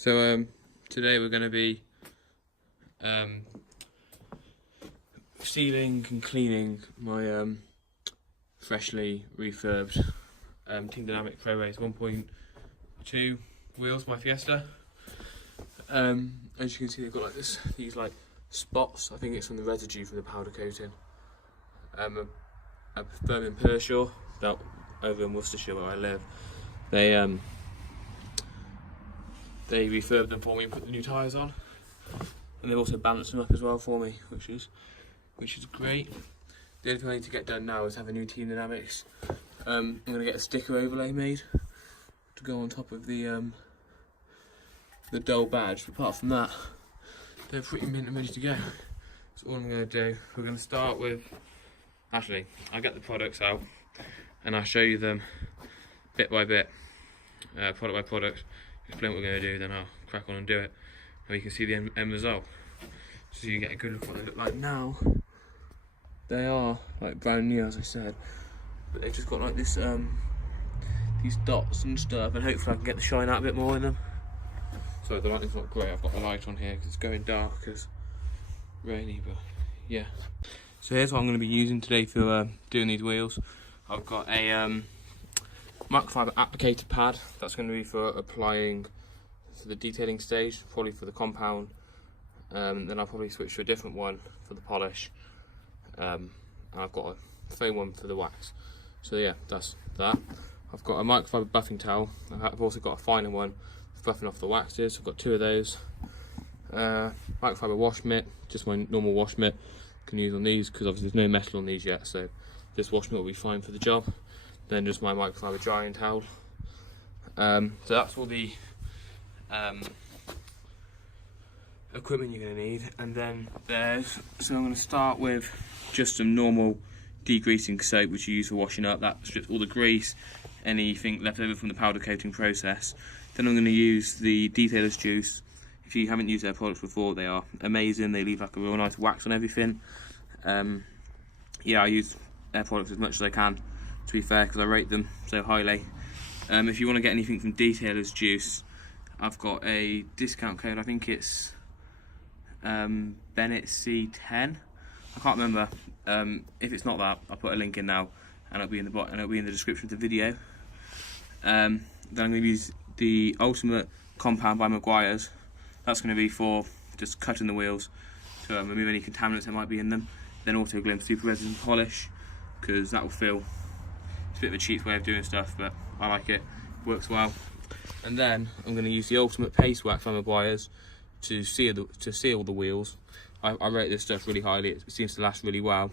So today we're going to be sealing and cleaning my freshly refurbed Team Dynamic Pro Race 1.2 wheels, my Fiesta. As you can see, they've got like these like spots. I think it's from the residue from the powder coating. A firm in Pershore, that over in Worcestershire where I live. They refurbed them for me and put the new tyres on, and they've also balanced them up as well for me, which is great. The only thing I need to get done now is have a new Team Dynamics. I'm going to get a sticker overlay made to go on top of the dull badge. But apart from that, they're pretty mint and ready to go. So all I'm going to do, we're going to start with, actually, I'll get the products out and I'll show you them bit by bit, product by product. Explain what we're going to do, then I'll crack on and do it, and you can see the end result, so you get a good look at what they look like now. They are like brand new, as I said, but they've just got like this these dots and stuff, and hopefully I can get the shine out a bit more in them. Sorry, the lighting's not great. I've got the light on here because it's going dark because rainy, but yeah. So here's what I'm going to be using today for doing these wheels. I've got a microfiber applicator pad. That's going to be for applying to the detailing stage, probably for the compound. Then I'll probably switch to a different one for the polish. And I've got a foam one for the wax. So yeah, that's that. I've got a microfiber buffing towel. I've also got a finer one for buffing off the waxes. I've got two of those. Microfiber wash mitt, just my normal wash mitt. Can use on these because obviously there's no metal on these yet, so this wash mitt will be fine for the job. Then just my microfiber drying towel. So that's all the equipment you're going to need. And then so I'm going to start with just some normal degreasing soap, which you use for washing up. That strips all the grease, anything left over from the powder coating process. Then I'm going to use the detailer's juice. If you haven't used their products before, they are amazing. They leave like a real nice wax on everything. Yeah, I use their products as much as I can, to be fair, because I rate them so highly. If you want to get anything from Detailer's Juice, I've got a discount code. I think it's Bennett C10. I can't remember. If it's not that, I'll put a link in now, and it'll be in the bottom, and it'll be in the description of the video. Then I'm going to use the Ultimate Compound by Meguiars. That's going to be for just cutting the wheels to remove any contaminants that might be in them. Then Autogly Super Resin Polish, because that will feel. It's a bit of a cheap way of doing stuff, but I like it. Works well. And then I'm going to use the Ultimate Paste Wax from Meguiars to seal the wheels. I rate this stuff really highly. It seems to last really well.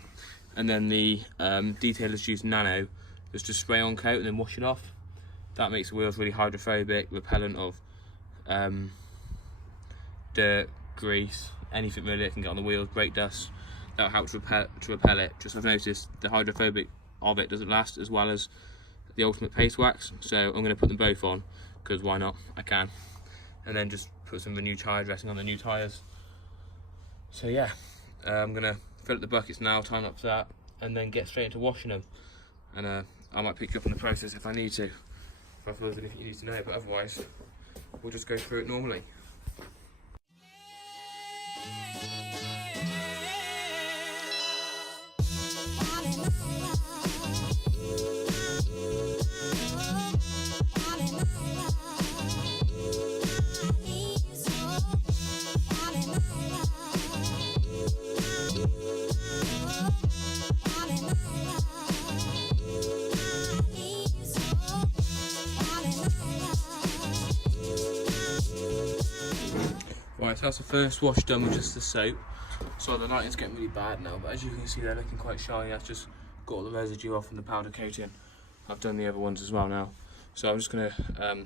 And then the Detailer's Juice Nano, just to spray on coat and then wash it off. That makes the wheels really hydrophobic, repellent of dirt, grease, anything really that can get on the wheels, brake dust. That'll help to repel it. Just I've noticed the hydrophobic of it doesn't last as well as the Ultimate Paste Wax, so I'm going to put them both on because why not? I can. And then just put some of the new tyre dressing on the new tyres. So yeah, I'm going to fill up the buckets now, time up to that, and then get straight into washing them. And I might pick you up on the process if I need to, if I feel there's anything you need to know, but otherwise we'll just go through it normally. Right, so that's the first wash done with just the soap. So the lighting's getting really bad now, but as you can see they're looking quite shiny. That's just got all the residue off from the powder coating. I've done the other ones as well now. So I'm just going to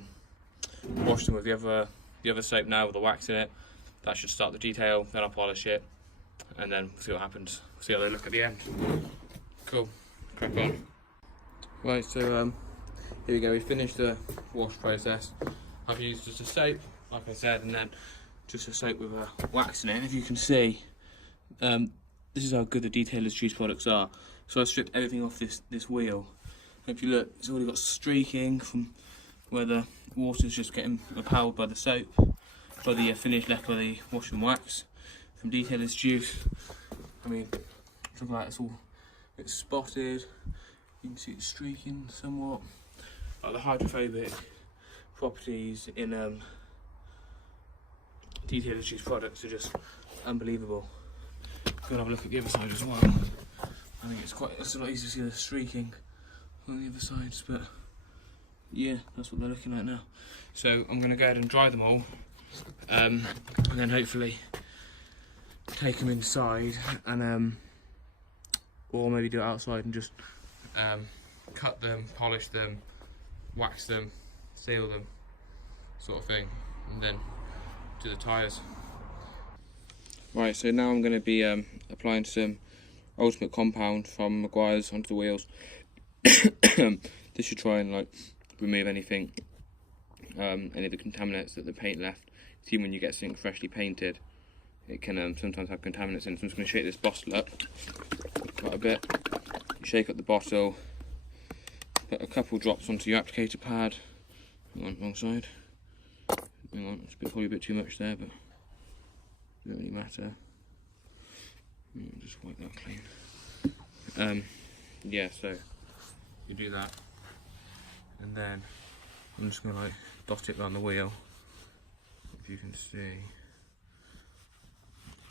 wash them with the other soap now with the wax in it. That should start the detail, then I'll polish it, and then see what happens. See how they look at the end. Cool, crack on. Right, so here we go, we finished the wash process. I've used just a soap, like I said, and then just a soap with a wax in it. And if you can see, this is how good the Detailer's Juice products are. So I stripped everything off this wheel. And if you look, it's already got streaking from where the water's just getting repelled by the soap. for the finished lacquer, the wash and wax from Detailer's Juice. I mean, look like it's spotted. You can see it streaking somewhat. Like the hydrophobic properties in Detailer's Juice products are just unbelievable. Go and have a look at the other side as well. I think it's a lot easier to see the streaking on the other sides, but yeah, that's what they're looking like now. So I'm going to go ahead and dry them all, and then hopefully take them inside, and or maybe do it outside and just cut them, polish them, wax them, seal them, sort of thing, and then do the tyres. Right, so now I'm going to be applying some Ultimate Compound from Meguiars onto the wheels. This should try and like remove anything, any of the contaminants that the paint left. See, when you get something freshly painted, it can sometimes have contaminants in it. So I'm just going to shake this bottle up quite a bit. You shake up the bottle, put a couple drops onto your applicator pad. Hang on, wrong side. Hang on, it's probably a bit too much there, but it doesn't really matter. Just wipe that clean. Yeah, so you do that, and then I'm just gonna like dot it around the wheel, if you can see.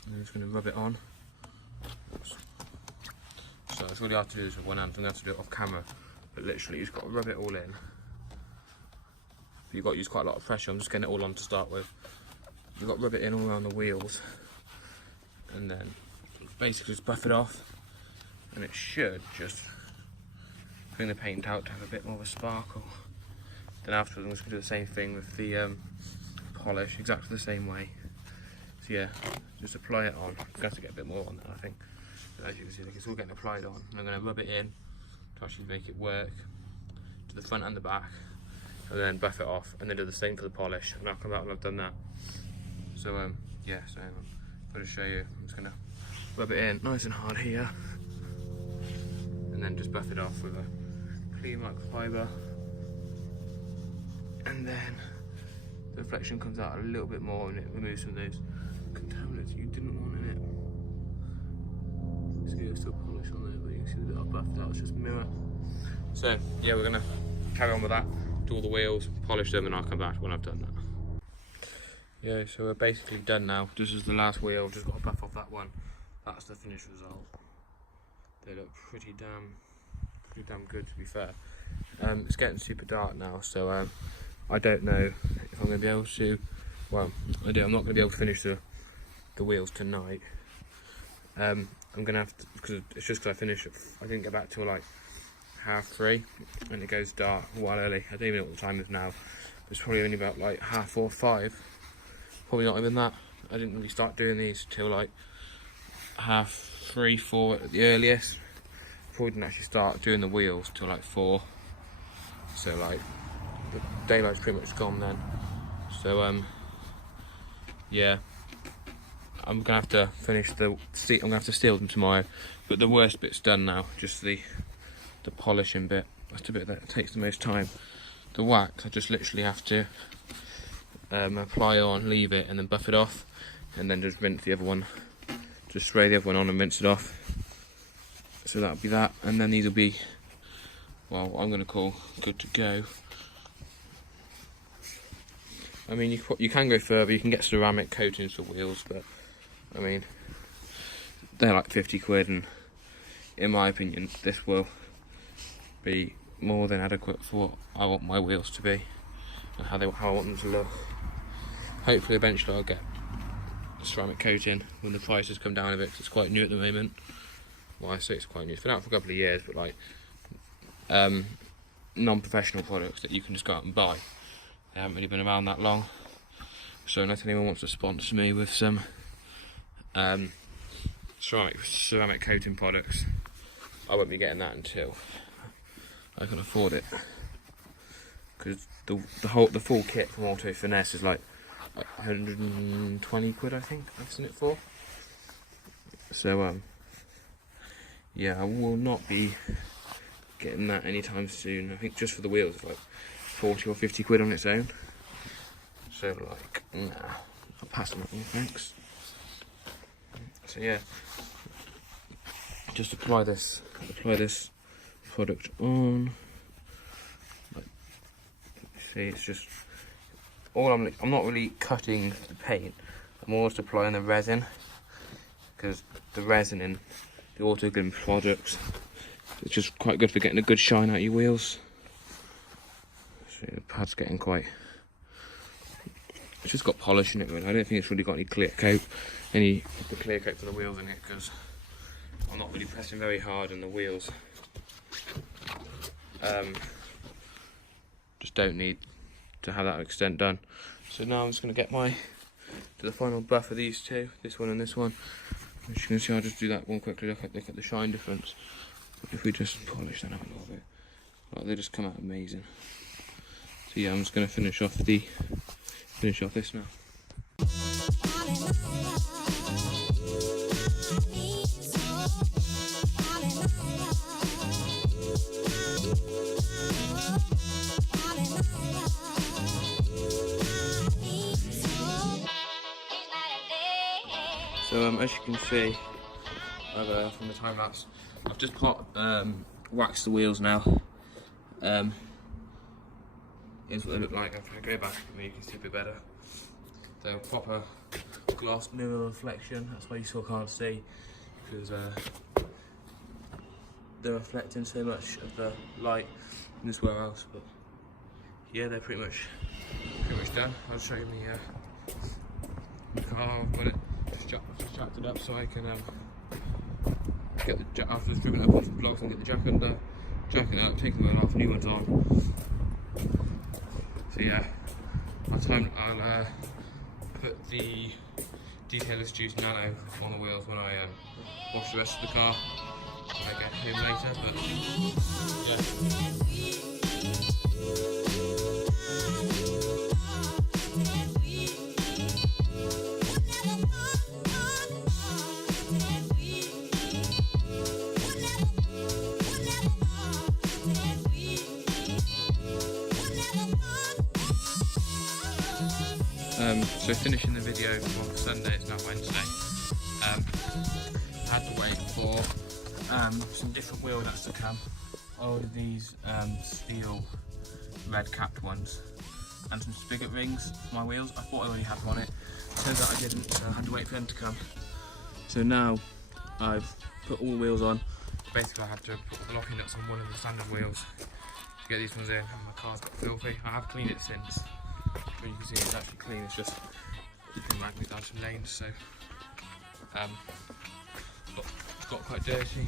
And I'm just gonna rub it on. Oops. So it's really hard to do this with one hand. I'm gonna have to do it off camera, but literally you just got to rub it all in. You've got to use quite a lot of pressure. I'm just getting it all on to start with. You've got to rub it in all around the wheels, and then basically just buff it off, and it should just bring the paint out to have a bit more of a sparkle. Then afterwards I'm just going to do the same thing with the polish, exactly the same way. So yeah, just apply it on. You have to get a bit more on that, I think. But as you can see, like, it's all getting applied on. And I'm going to rub it in to actually make it work to the front and the back, and then buff it off, and then do the same for the polish, and I'll come out when I've done that. So yeah, so hang on, I'll just show you. I'm just going to rub it in nice and hard here, and then just buff it off with a clean microfiber, and then the reflection comes out a little bit more and it removes some of those contaminants you didn't want in it. See, there's still polish on there, but you can see that I've buffed out, it's just mirror. So yeah, we're going to carry on with that, do all the wheels, polish them, and I'll come back when I've done that. Yeah, so we're basically done now. This is the last wheel, just got to buff off that one. That's the finished result. They look pretty damn good, to be fair. It's getting super dark now, so I don't know if I'm going to be able to. Well, I'm not going to be able to finish the wheels tonight. I'm going to have to, because it's just because I didn't get back till like 3:30, and it goes dark a while early. I don't even know what the time is now. It's probably only about like 4:30, 5. Probably not even that. I didn't really start doing these till like 3:30, 4 at the earliest. Probably didn't actually start doing the wheels till like 4. So like the daylight's pretty much gone then. So yeah, I'm gonna have to finish the seat. I'm gonna have to seal them tomorrow. But the worst bit's done now. Just the polishing bit. That's the bit that takes the most time. The wax, I just literally have to apply on, leave it, and then buff it off, and then just rinse the other one. Just spray the other one on and rinse it off. So that'll be that, and then these will be, well, I'm going to call good to go. I mean, you can go further. You can get ceramic coatings for wheels, but I mean, they're like 50 quid, and in my opinion, this will be more than adequate for what I want my wheels to be and how I want them to look. Hopefully, eventually, I'll get ceramic coating when the prices come down a bit, because it's quite new at the moment. Well, I say it's quite new. It's been out for a couple of years, but like non-professional products that you can just go out and buy. They haven't really been around that long. So unless anyone wants to sponsor me with some ceramic coating products, I won't be getting that until I can afford it. Because the full kit from Auto Finesse is like 120 quid, I think I've seen it for. So yeah, I will not be getting that anytime soon. I think just for the wheels it's like 40 or 50 quid on its own. So like, nah, I'll pass them up, thanks. So yeah, just apply this product on. Like, see, it's just I'm not really cutting the paint. I'm almost applying the resin, because the resin in the Autogly products, it's just quite good for getting a good shine out of your wheels. So the pad's getting quite, it's just got polish in it really. I don't think it's really got any clear coat for the wheels in it, because I'm not really pressing very hard on the wheels. Just don't need to have that extent done. So now I'm just going to get to the final buff of these two, this one and this one. As you can see, I'll just do that one quickly. Look at the shine difference. If we just polish that out a little bit, like, they just come out amazing. So yeah, I'm just going to finish off this now. So as you can see from the time lapse, I've just waxed the wheels now. Here's what they look like. If I go back, maybe you can see a bit better. So proper glass mirror reflection. That's why you still can't see, because they're reflecting so much of the light in this warehouse. But yeah, they're pretty much done. I'll show you the car. I've got it just jacked it up so I can get the jack after stripping it up off the blocks and get the jack under, jack it up, take the wheel off, new ones on. So yeah, I'll put the detailer's juice Nano on the wheels when I wash the rest of the car when I get home later. But yeah. So finishing the video on Sunday, it's now Wednesday. I had to wait for some different wheel nuts to come. I ordered these steel red capped ones and some spigot rings for my wheels. I thought I already had one on it. Turns out I didn't, so I had to wait for them to come. So now I've put all the wheels on. Basically I had to put the locking nuts on one of the standard wheels to get these ones in, and my car's got filthy. I have cleaned it since. But you can see it's actually clean, it's just dragged me down some lanes, so got quite dirty.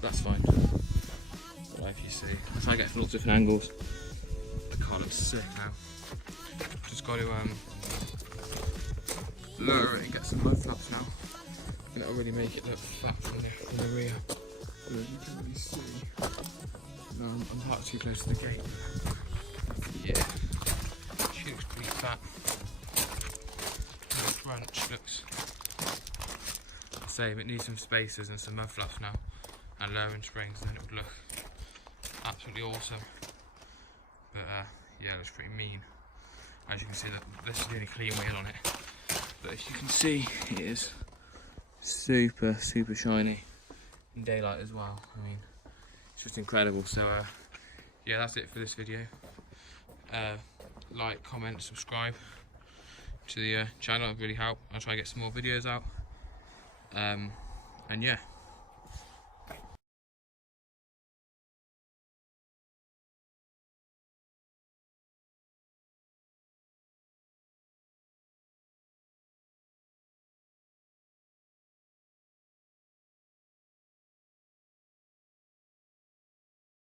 That's fine. But if you see, I try to get from lots of different angles. The car looks sick now. Just got to lower it and get some mud flaps now. And it'll really make it look flat from the rear. But you can really see. No, I'm part too close to the gate. Yeah. She looks pretty fat. The front looks, I'd say, it needs some spacers and some mud flaps now, and lowering springs, and then it would look absolutely awesome. But yeah, it looks pretty mean. As you can see, this is the only clean wheel on it. But as you can see, it is super shiny in daylight as well. I mean, it's just incredible. So yeah, that's it for this video. Like, comment, subscribe to the channel, it would really help. I'll try to get some more videos out. And yeah.